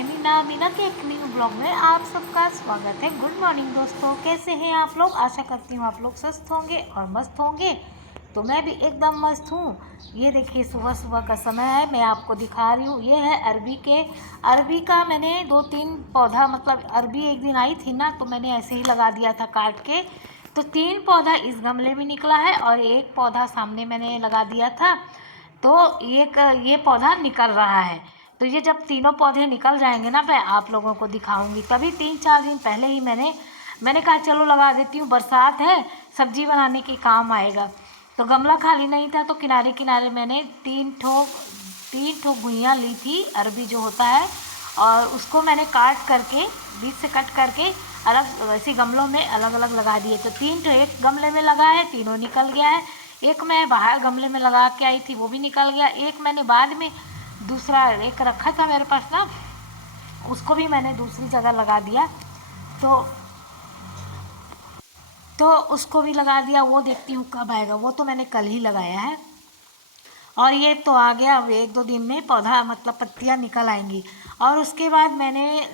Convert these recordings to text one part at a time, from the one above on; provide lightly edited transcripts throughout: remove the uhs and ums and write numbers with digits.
मैं मीना मीना के एक न्यू ब्लॉग में आप सबका स्वागत है। गुड मॉर्निंग दोस्तों, कैसे हैं आप लोग। आशा करती हूँ आप लोग स्वस्थ होंगे और मस्त होंगे। तो मैं भी एकदम मस्त हूँ। ये देखिए सुबह सुबह का समय है, मैं आपको दिखा रही हूँ। ये है अरबी का मैंने 2-3 पौधा, मतलब अरबी एक दिन आई थी ना, तो मैंने ऐसे ही लगा दिया था काट के। तो 3 पौधा इस गमले में निकला है और एक पौधा सामने मैंने लगा दिया था। तो ये पौधा निकल रहा है। तो ये जब तीनों पौधे निकल जाएंगे ना, मैं आप लोगों को दिखाऊंगी। तभी 3-4 दिन पहले ही मैंने कहा चलो लगा देती हूँ, बरसात है, सब्जी बनाने के काम आएगा। तो गमला खाली नहीं था, तो किनारे किनारे मैंने तीन ठो गुइयाँ ली थी, अरबी जो होता है, और उसको मैंने काट करके, बीच से कट करके अलग वैसे गमलों में अलग अलग लगा दिए। तो 3 ठो एक गमले में लगा है, तीनों निकल गया है। एक मैं बाहर गमले में लगा के आई थी, वो भी निकल गया। एक मैंने बाद में दूसरा एक रखा था मेरे पास ना, उसको भी मैंने दूसरी जगह लगा दिया। तो उसको भी लगा दिया। वो देखती हूँ कब आएगा, वो तो मैंने कल ही लगाया है। और ये तो आ गया, अब 1-2 दिन में पौधा मतलब पत्तियाँ निकल आएंगी। और उसके बाद मैंने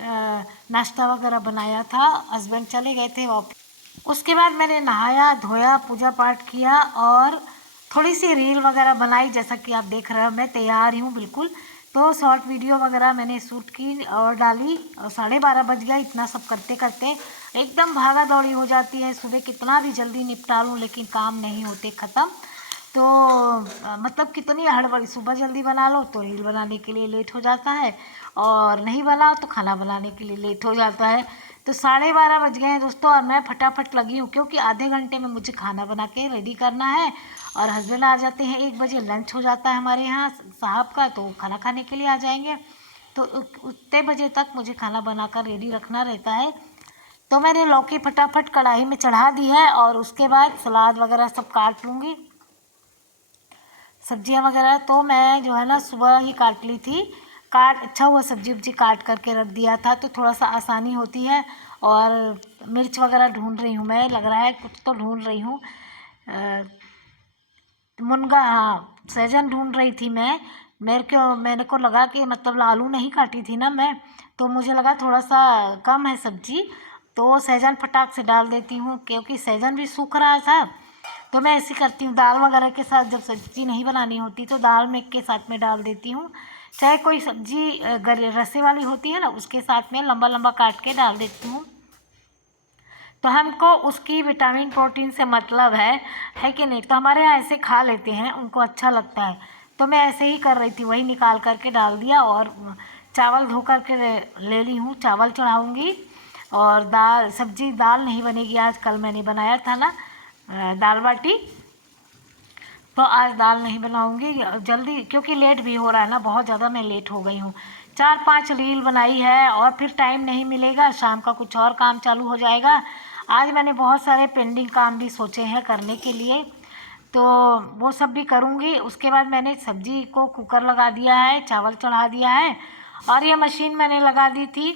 नाश्ता वगैरह बनाया था, हस्बैंड चले गए थे ऑफिस। उसके बाद मैंने नहाया धोया, पूजा पाठ किया और थोड़ी सी रील वगैरह बनाई। जैसा कि आप देख रहे हो मैं तैयार ही हूँ बिल्कुल। तो शॉर्ट वीडियो वगैरह मैंने शूट की और डाली, और 12:30 बज गया। इतना सब करते करते एकदम भागा दौड़ी हो जाती है। सुबह कितना भी जल्दी निपटा लूँ लेकिन काम नहीं होते ख़त्म। तो मतलब कितनी हड़बड़ी, सुबह जल्दी बना लो तो रील बनाने के लिए लेट हो जाता है, और नहीं बनाओ तो खाना बनाने के लिए लेट हो जाता है। तो 12:30 बज गए हैं दोस्तों, और मैं फटाफट लगी हूँ क्योंकि आधे घंटे में मुझे खाना बना के रेडी करना है। और हस्बैंड आ जाते हैं 1 बजे, लंच हो जाता है हमारे यहाँ साहब का, तो खाना खाने के लिए आ जाएंगे। तो उतने बजे तक मुझे खाना बनाकर रेडी रखना रहता है। तो मैंने लौकी फटाफट कढ़ाई में चढ़ा दी है, और उसके बाद सलाद वगैरह सब काट लूँगी, सब्जियां वगैरह। तो मैं जो है ना सुबह ही काट ली थी। अच्छा हुआ सब्जी वब्जी काट करके रख दिया था, तो थोड़ा सा आसानी होती है। और मिर्च वगैरह ढूंढ रही हूँ मैं, लग रहा है कुछ तो ढूंढ रही हूँ। मुनगा, हाँ, सहजन ढूंढ रही थी मैं। मैंने को लगा कि मतलब आलू नहीं काटी थी ना मैं, तो मुझे लगा थोड़ा सा कम है सब्जी, तो सहजन फटाक से डाल देती हूँ क्योंकि सहजन भी सूख रहा था। तो मैं ऐसे करती हूँ, दाल वगैरह के साथ जब सब्ज़ी नहीं बनानी होती तो दाल में के साथ में डाल देती हूँ। चाहे कोई सब्ज़ी रसे वाली होती है ना, उसके साथ में लंबा लंबा काट के डाल देती हूँ। तो हमको उसकी विटामिन प्रोटीन से मतलब है कि नहीं। तो हमारे यहाँ ऐसे खा लेते हैं, उनको अच्छा लगता है। तो मैं ऐसे ही कर रही थी, वही निकाल करके डाल दिया। और चावल धो करके ले ली हूँ, चावल चढ़ाऊँगी। और दाल नहीं बनेगी आज, कल मैंने बनाया था ना दाल बाटी, तो आज दाल नहीं बनाऊंगी जल्दी, क्योंकि लेट भी हो रहा है ना, बहुत ज़्यादा मैं लेट हो गई हूँ। 4-5 रील बनाई है और फिर टाइम नहीं मिलेगा, शाम का कुछ और काम चालू हो जाएगा। आज मैंने बहुत सारे पेंडिंग काम भी सोचे हैं करने के लिए, तो वो सब भी करूँगी। उसके बाद मैंने सब्जी को कुकर लगा दिया है, चावल चढ़ा दिया है, और ये मशीन मैंने लगा दी थी।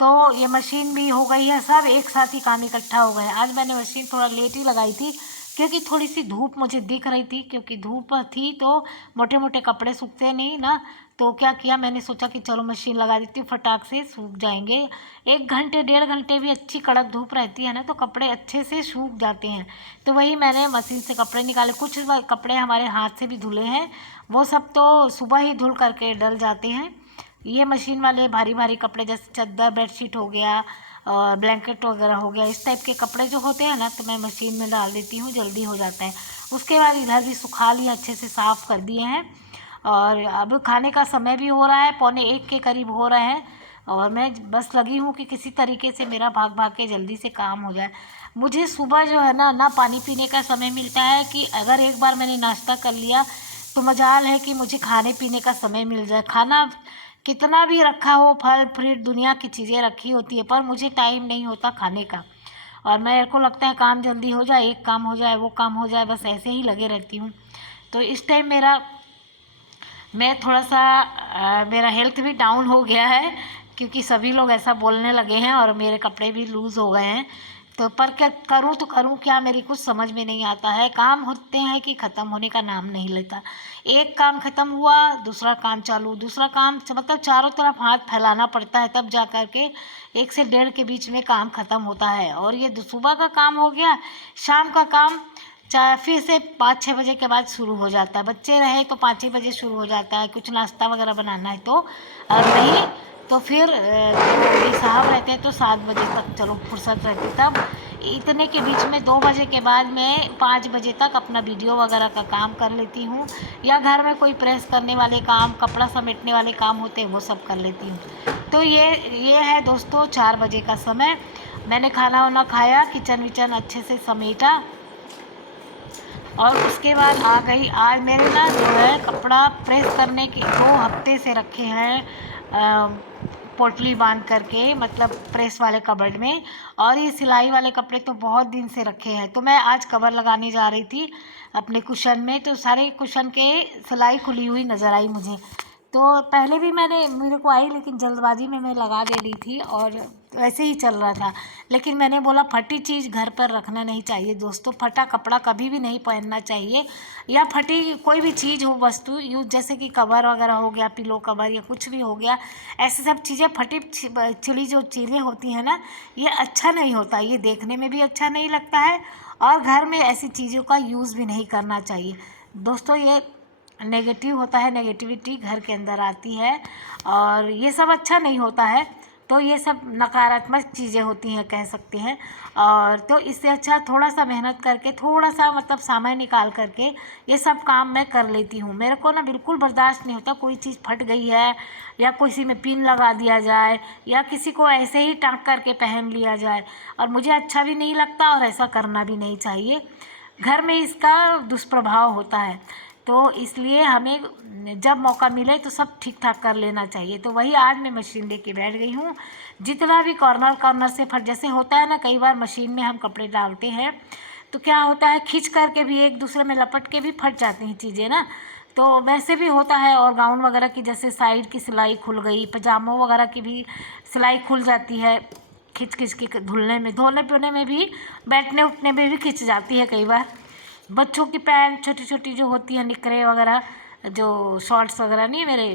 तो ये मशीन भी हो गई है, सब एक साथ ही काम इकट्ठा हो गया। आज मैंने मशीन थोड़ा लेट ही लगाई थी क्योंकि थोड़ी सी धूप मुझे दिख रही थी, क्योंकि धूप थी तो मोटे मोटे कपड़े सूखते नहीं ना। तो क्या किया, मैंने सोचा कि चलो मशीन लगा देती हूँ, फटाक से सूख जाएंगे। 1 घंटे 1.5 घंटे भी अच्छी कड़क धूप रहती है ना, तो कपड़े अच्छे से सूख जाते हैं। तो वही मैंने मशीन से कपड़े निकाले। कुछ कपड़े हमारे हाथ से भी धुले हैं, वो सब तो सुबह ही धुल करके डल जाते हैं। ये मशीन वाले भारी भारी कपड़े, जैसे चादर बेडशीट हो गया और ब्लैंकेट वगैरह हो गया, इस टाइप के कपड़े जो होते हैं ना, तो मैं मशीन में डाल देती हूँ, जल्दी हो जाता है। उसके बाद इधर भी सुखा लिया, अच्छे से साफ़ कर दिए हैं। और अब खाने का समय भी हो रहा है, 12:45 के करीब हो रहा है। और मैं बस लगी हूँ कि किसी तरीके से मेरा भाग भाग के जल्दी से काम हो जाए। मुझे सुबह जो है ना पानी पीने का समय मिलता है, कि अगर एक बार मैंने नाश्ता कर लिया तो मजाल है कि मुझे खाने पीने का समय मिल जाए। खाना कितना भी रखा हो, फल फ्रूट दुनिया की चीज़ें रखी होती है, पर मुझे टाइम नहीं होता खाने का। और मेरे को लगता है काम जल्दी हो जाए, एक काम हो जाए, वो काम हो जाए, बस ऐसे ही लगे रहती हूँ। तो इस टाइम मैं थोड़ा सा मेरा हेल्थ भी डाउन हो गया है, क्योंकि सभी लोग ऐसा बोलने लगे हैं और मेरे कपड़े भी लूज़ हो गए हैं। तो पर क्या करूँ तो करूँ क्या, मेरी कुछ समझ में नहीं आता है। काम होते हैं कि ख़त्म होने का नाम नहीं लेता। एक काम ख़त्म हुआ, दूसरा काम चालू, दूसरा काम मतलब चारों तरफ हाथ फैलाना पड़ता है, तब जा कर के 1 से 1:30 के बीच में काम ख़त्म होता है। और ये सुबह का काम हो गया, शाम का काम चाहे फिर से 5-6 बजे के बाद शुरू हो जाता है। बच्चे रहे तो 5-6 बजे शुरू हो जाता है, कुछ नाश्ता वगैरह बनाना है तो, और नहीं तो फिर ये साहब रहते हैं तो 7 बजे तक चलो फुर्सत रहती। तब इतने के बीच में 2 बजे के बाद मैं 5 बजे तक अपना वीडियो वगैरह का काम कर लेती हूँ, या घर में कोई प्रेस करने वाले काम, कपड़ा समेटने वाले काम होते हैं वो सब कर लेती हूँ। तो ये है दोस्तों 4 बजे का समय। मैंने खाना वाना खाया, किचन विचन अच्छे से समेटा, और उसके बाद आ गई। आज मेरे ना जो है कपड़ा प्रेस करने के 2 हफ्ते से रखे हैं पोटली बांध करके, मतलब प्रेस वाले कबर्ड में। और ये सिलाई वाले कपड़े तो बहुत दिन से रखे हैं। तो मैं आज कवर लगाने जा रही थी अपने कुशन में, तो सारे कुशन के सिलाई खुली हुई नज़र आई मुझे। तो पहले भी मेरे को आई, लेकिन जल्दबाजी में मैं लगा दे रही थी और वैसे ही चल रहा था। लेकिन मैंने बोला फटी चीज़ घर पर रखना नहीं चाहिए दोस्तों, फटा कपड़ा कभी भी नहीं पहनना चाहिए, या फटी कोई भी चीज़ हो, वस्तु यूज जैसे कि कवर वगैरह हो गया, पिलो कवर या कुछ भी हो गया, ऐसे सब चीज़ें फटी छिली जो चीज़ें होती हैं ना, ये अच्छा नहीं होता, ये देखने में भी अच्छा नहीं लगता है, और घर में ऐसी चीज़ों का यूज़ भी नहीं करना चाहिए दोस्तों। ये नेगेटिव होता है, नेगेटिविटी घर के अंदर आती है, और ये सब अच्छा नहीं होता है। तो ये सब नकारात्मक चीज़ें होती हैं कह सकते हैं। और तो इससे अच्छा थोड़ा सा मेहनत करके, थोड़ा सा मतलब समय निकाल करके ये सब काम मैं कर लेती हूँ। मेरे को ना बिल्कुल बर्दाश्त नहीं होता कोई चीज़ फट गई है, या किसी में पिन लगा दिया जाए, या किसी को ऐसे ही टाँक करके पहन लिया जाए, और मुझे अच्छा भी नहीं लगता, और ऐसा करना भी नहीं चाहिए। घर में इसका दुष्प्रभाव होता है, तो इसलिए हमें जब मौका मिले तो सब ठीक ठाक कर लेना चाहिए। तो वही आज मैं मशीन लेके बैठ गई हूँ। जितना भी कॉर्नर कॉर्नर से फट, जैसे होता है ना कई बार मशीन में हम कपड़े डालते हैं तो क्या होता है, खींच करके भी एक दूसरे में लपट के भी फट जाती हैं चीज़ें ना, तो वैसे भी होता है। और गाउन वगैरह की जैसे साइड की सिलाई खुल गई, पजामों वगैरह की भी सिलाई खुल जाती है, खिंच खिंच के धुलने में, धोने पीने में भी, बैठने उठने में भी खिंच जाती है कई बार। बच्चों की पैंट छोटी छोटी जो होती है, निकरे वगैरह, जो शॉर्ट्स वगैरह, नहीं मेरे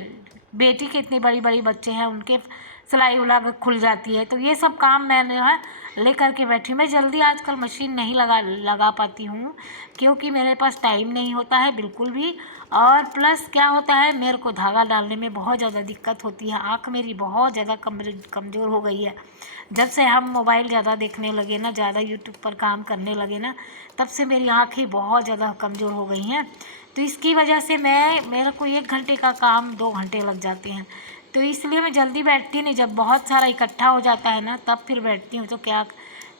बेटी के इतनी बड़ी बड़ी बच्चे हैं, उनके सिलाई उला खुल जाती है। तो ये सब काम मैंने ले करके बैठी हूँ। मैं जल्दी आजकल मशीन नहीं लगा पाती हूँ, क्योंकि मेरे पास टाइम नहीं होता है बिल्कुल भी। और प्लस क्या होता है, मेरे को धागा डालने में बहुत ज़्यादा दिक्कत होती है। आँख मेरी बहुत ज़्यादा कमज़ोर हो गई है। जब से हम मोबाइल ज़्यादा देखने लगे ना, ज़्यादा यूट्यूब पर काम करने लगे ना, तब से मेरी आँखें बहुत ज़्यादा कमज़ोर हो गई हैं। तो इसकी वजह से मेरे को 1 घंटे का काम 2 घंटे लग जाते हैं। तो इसलिए मैं जल्दी बैठती नहीं, जब बहुत सारा इकट्ठा हो जाता है ना तब फिर बैठती हूँ। तो क्या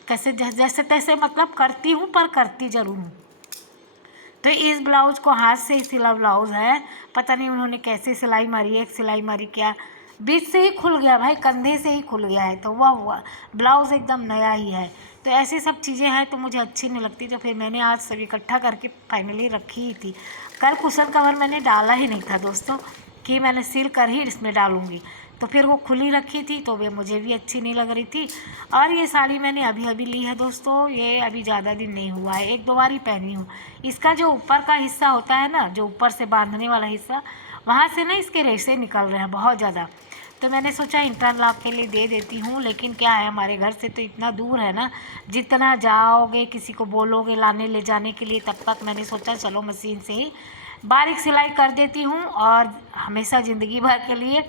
कैसे जैसे तैसे मतलब करती हूँ, पर करती ज़रूर हूँ। तो इस ब्लाउज़ को हाथ से ही सिला ब्लाउज़ है, पता नहीं उन्होंने कैसे सिलाई मारी है, एक सिलाई मारी क्या, बीच से ही खुल गया भाई, कंधे से ही खुल गया है, तो वह ब्लाउज़ एकदम नया ही है। तो ऐसी सब चीज़ें हैं तो मुझे अच्छी नहीं लगती, तो फिर मैंने आज सब इकट्ठा करके फाइनली रखी ही थी। कल कुशन कवर मैंने डाला ही नहीं था दोस्तों, कि मैंने सिल कर ही इसमें डालूँगी, तो फिर वो खुली रखी थी तो वे मुझे भी अच्छी नहीं लग रही थी। और ये साड़ी मैंने अभी अभी ली है दोस्तों, ये अभी ज़्यादा दिन नहीं हुआ है, 1-2 बार ही पहनी हूँ। इसका जो ऊपर का हिस्सा होता है ना, जो ऊपर से बांधने वाला हिस्सा, वहाँ से ना इसके रेशे निकल रहे हैं बहुत ज़्यादा। तो मैंने सोचा इंटरलॉक के लिए दे देती हूँ, लेकिन क्या है हमारे घर से तो इतना दूर है ना, जितना जाओगे किसी को बोलोगे लाने ले जाने के लिए, तब तक मैंने सोचा चलो मशीन से ही बारीक सिलाई कर देती हूँ, और हमेशा ज़िंदगी भर के लिए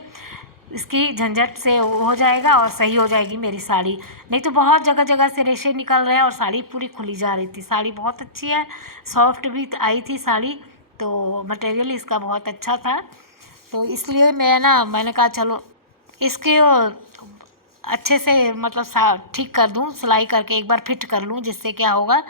इसकी झंझट से हो जाएगा और सही हो जाएगी मेरी साड़ी। नहीं तो बहुत जगह जगह से रेशे निकल रहे हैं और साड़ी पूरी खुली जा रही थी। साड़ी बहुत अच्छी है, सॉफ्ट भी आई थी साड़ी, तो मटेरियल इसका बहुत अच्छा था। तो इसलिए मैंने कहा चलो इसके अच्छे से मतलब ठीक कर दूँ, सिलाई करके एक बार फिट कर लूँ, जिससे क्या होगा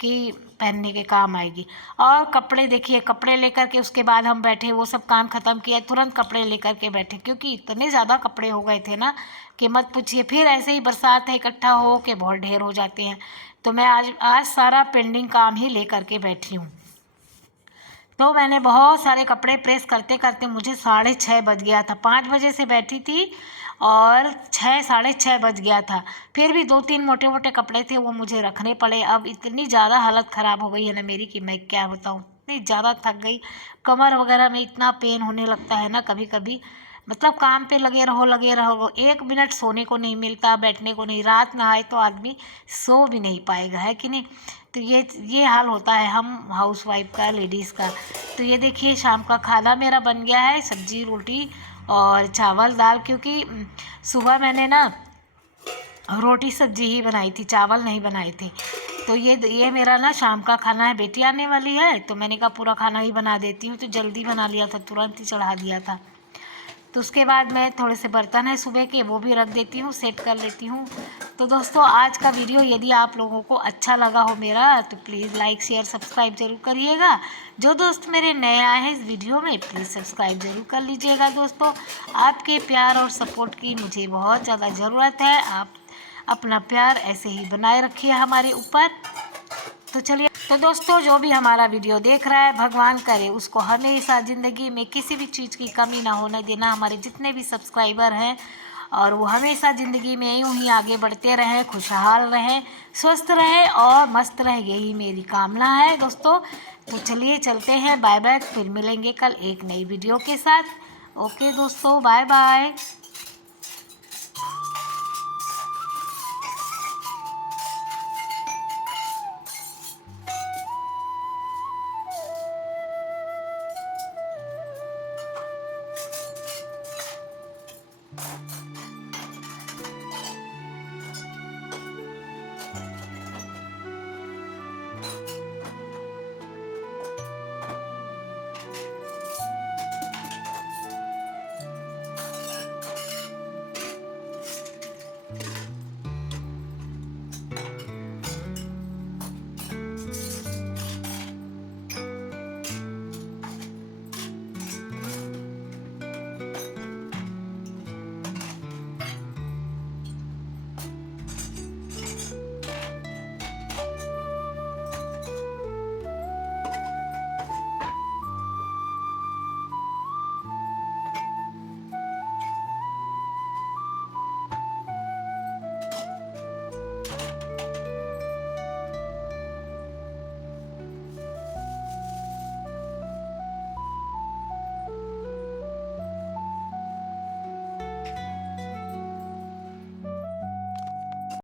कि पहनने के काम आएगी। और कपड़े देखिए, कपड़े लेकर के उसके बाद हम बैठे, वो सब काम ख़त्म किया, तुरंत कपड़े लेकर के बैठे, क्योंकि इतने ज़्यादा कपड़े हो गए थे ना कि मत पूछिए। फिर ऐसे ही बरसात है, इकट्ठा हो के बहुत ढेर हो जाते हैं। तो मैं आज सारा पेंडिंग काम ही ले करके बैठी हूँ। तो मैंने बहुत सारे कपड़े प्रेस करते करते मुझे 6:30 बज गया था। 5 बजे से बैठी थी और 6 साढ़े 6 बज गया था। फिर भी 2-3 मोटे मोटे कपड़े थे वो मुझे रखने पड़े। अब इतनी ज़्यादा हालत ख़राब हो गई है ना मेरी कि मैं क्या बताऊँ, इतनी ज़्यादा थक गई। कमर वगैरह में इतना पेन होने लगता है ना कभी कभी, मतलब काम पे लगे रहो, 1 मिनट सोने को नहीं मिलता, बैठने को नहीं। रात ना आए तो आदमी सो भी नहीं पाएगा, है कि नहीं। तो ये हाल होता है हम हाउस वाइफ का, लेडीज़ का। तो ये देखिए शाम का खाना मेरा बन गया है, सब्जी रोटी और चावल दाल, क्योंकि सुबह मैंने ना रोटी सब्जी ही बनाई थी, चावल नहीं बनाए थे। तो ये मेरा ना शाम का खाना है। बेटी आने वाली है तो मैंने कहा पूरा खाना ही बना देती हूँ, तो जल्दी बना लिया था, तुरंत ही चढ़ा दिया था। तो उसके बाद मैं थोड़े से बर्तन हैं सुबह के, वो भी रख देती हूँ, सेट कर लेती हूँ। तो दोस्तों आज का वीडियो यदि आप लोगों को अच्छा लगा हो मेरा, तो प्लीज़ लाइक शेयर सब्सक्राइब ज़रूर करिएगा। जो दोस्त मेरे नए आए हैं इस वीडियो में, प्लीज़ सब्सक्राइब ज़रूर कर लीजिएगा। दोस्तों आपके प्यार और सपोर्ट की मुझे बहुत ज़्यादा ज़रूरत है। आप अपना प्यार ऐसे ही बनाए रखिए हमारे ऊपर। तो चलिए, तो दोस्तों जो भी हमारा वीडियो देख रहा है, भगवान करे उसको हमेशा ज़िंदगी में किसी भी चीज़ की कमी ना होने देना। हमारे जितने भी सब्सक्राइबर हैं, और वो हमेशा ज़िंदगी में यूँ ही आगे बढ़ते रहें, खुशहाल रहें, स्वस्थ रहें और मस्त रहें, यही मेरी कामना है दोस्तों। तो चलिए चलते हैं, बाय बाय। फिर मिलेंगे कल एक नई वीडियो के साथ। ओके दोस्तों, बाय बाय।